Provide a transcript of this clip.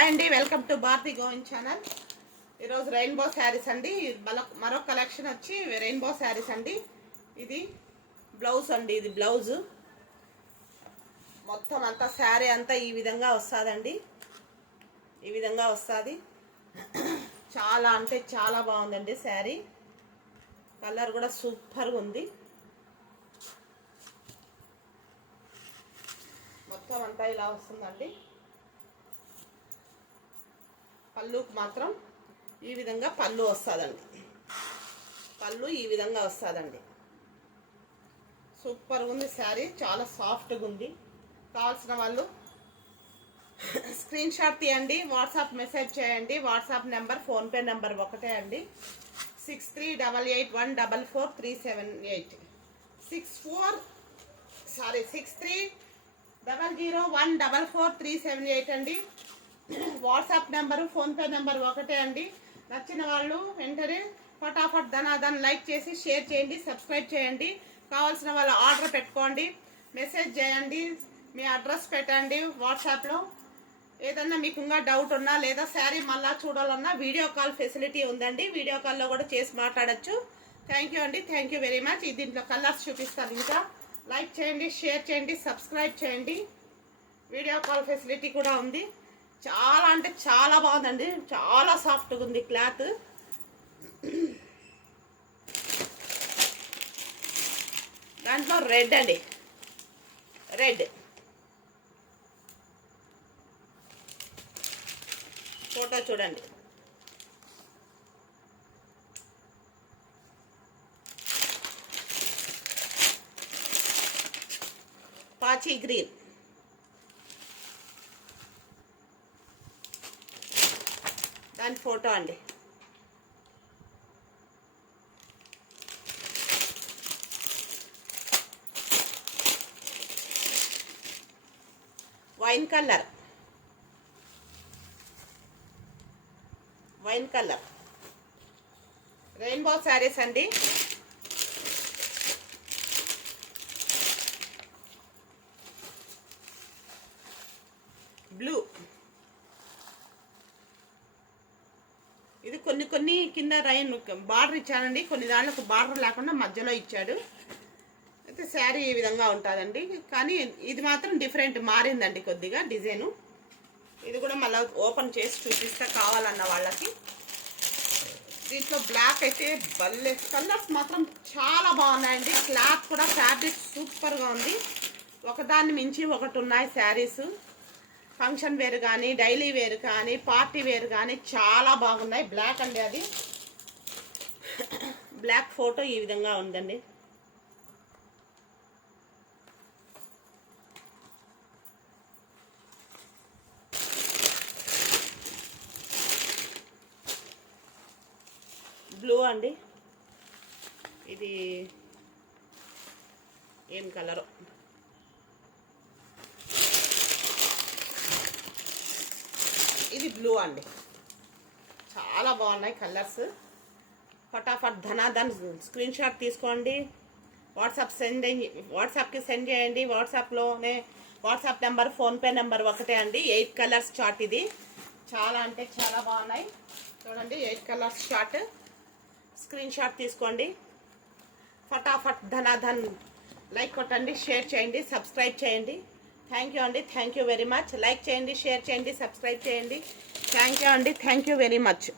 Hi అండి, welcome to Bharathi Govind channel. ఈరోజు rainbow sarees అండి. మరొక కలెక్షన్ వచ్చి రెయిన్బో శారీస్ అండి. ఇది బ్లౌజ్ అండి. ఇది బ్లౌజ్ మొత్తం అంతా శారీ అంతా ఈ విధంగా వస్తుందండి. ఈ విధంగా వస్తుంది. చాలా అంటే చాలా బాగుందండి శారీ. కలర్ కూడా సూపర్గా ఉంది. మొత్తం అంతా ఇలా వస్తుందండి. పళ్ళుకి మాత్రం ఈ విధంగా పళ్ళు వస్తుందండి. పళ్ళు ఈ విధంగా వస్తుందండి. సూపర్గా ఉంది శారీ. చాలా సాఫ్ట్గా ఉంది. కావాల్సిన వాళ్ళు స్క్రీన్ షాట్ తీయండి, వాట్సాప్ మెసేజ్ చేయండి. వాట్సాప్ నెంబర్, ఫోన్పే నెంబర్ ఒకటే అండి. 6388144378 6300144378 అండి. వాట్సాప్ నెంబరు, ఫోన్పే నెంబర్ ఒకటే అండి. నచ్చిన వాళ్ళు వెంటనే ఫటాఫట్ ధనాధన్ లైక్ చేసి షేర్ చేయండి, సబ్స్క్రైబ్ చేయండి. కావాల్సిన వాళ్ళు ఆర్డర్ పెట్టుకోండి, మెసేజ్ చేయండి, మీ అడ్రస్ పెట్టండి వాట్సాప్లో. ఏదన్నా మీకు ఇంకా డౌట్ ఉన్నా లేదా శారీ మళ్ళా చూడాలన్నా వీడియో కాల్ ఫెసిలిటీ ఉందండి. వీడియో కాల్లో కూడా చేసి మాట్లాడచ్చు. థ్యాంక్ యూ అండి, థ్యాంక్ యూ వెరీ మచ్. దీంట్లో కలర్స్ చూపిస్తాను. ఇంకా లైక్ చేయండి, షేర్ చేయండి, సబ్స్క్రైబ్ చేయండి. వీడియో కాల్ ఫెసిలిటీ కూడా ఉంది. చాలా అంటే చాలా బాగుందండి. చాలా సాఫ్ట్గా ఉంది క్లాత్. దాంట్లో రెడ్ అండి, రెడ్ ఫోటో చూడండి. పాచి గ్రీన్, దాని ఫోటో అండి. Wine colour, wine colour rainbow sarees అండి. బ్లూ, ఇది కొన్ని కింద రైన్ బార్డర్ ఇచ్చాడండి. కొన్ని దాంట్లో బార్డర్ లేకుండా మధ్యలో ఇచ్చాడు. అయితే శారీ ఈ విధంగా ఉంటుందండి. కానీ ఇది మాత్రం డిఫరెంట్ మారిందండి కొద్దిగా డిజైను. ఇది కూడా మళ్ళీ ఓపెన్ చేసి చూపిస్తా కావాలన్న వాళ్ళకి. దీంట్లో బ్లాక్ అయితే భలే, కలర్స్ మాత్రం చాలా బాగున్నాయండి. క్లాత్ కూడా ఫ్యాబ్రిక్ సూపర్గా ఉంది. ఒకదాన్ని మించి ఒకటి ఉన్నాయి శారీస్. ఫంక్షన్ వేర్ కానీ, డైలీ వేర్ కానీ, పార్టీ వేర్ కానీ చాలా బాగున్నాయి. బ్లాక్ అండి, అది బ్లాక్ ఫోటో ఈ విధంగా ఉందండి. బ్లూ అండి. ఇది ఏం కలరు, ఇది బ్లూ అండి. చాలా బాగున్నాయి కలర్స్. ఫటాఫట్ ధనాధన్ స్క్రీన్ షాట్ తీసుకోండి, వాట్సాప్కి సెండ్ చేయండి. వాట్సాప్లోనే వాట్సాప్ నెంబర్, ఫోన్పే నెంబర్ ఒకటే అండి. 8 కలర్స్ చార్ట్. ఇది చాలా అంటే చాలా బాగున్నాయి. చూడండి, 8 కలర్స్ చార్ట్. స్క్రీన్ షాట్ తీసుకోండి. ఫటాఫట్ ధనాధన్ లైక్ కొట్టండి, షేర్ చేయండి, సబ్స్క్రైబ్ చేయండి. థ్యాంక్ యూ అండి, thank you very much. Like చేయండి, షేర్ చేయండి, సబ్స్క్రైబ్ చేయండి. థ్యాంక్ యూ అండి, థ్యాంక్ యూ వెరీ మచ్.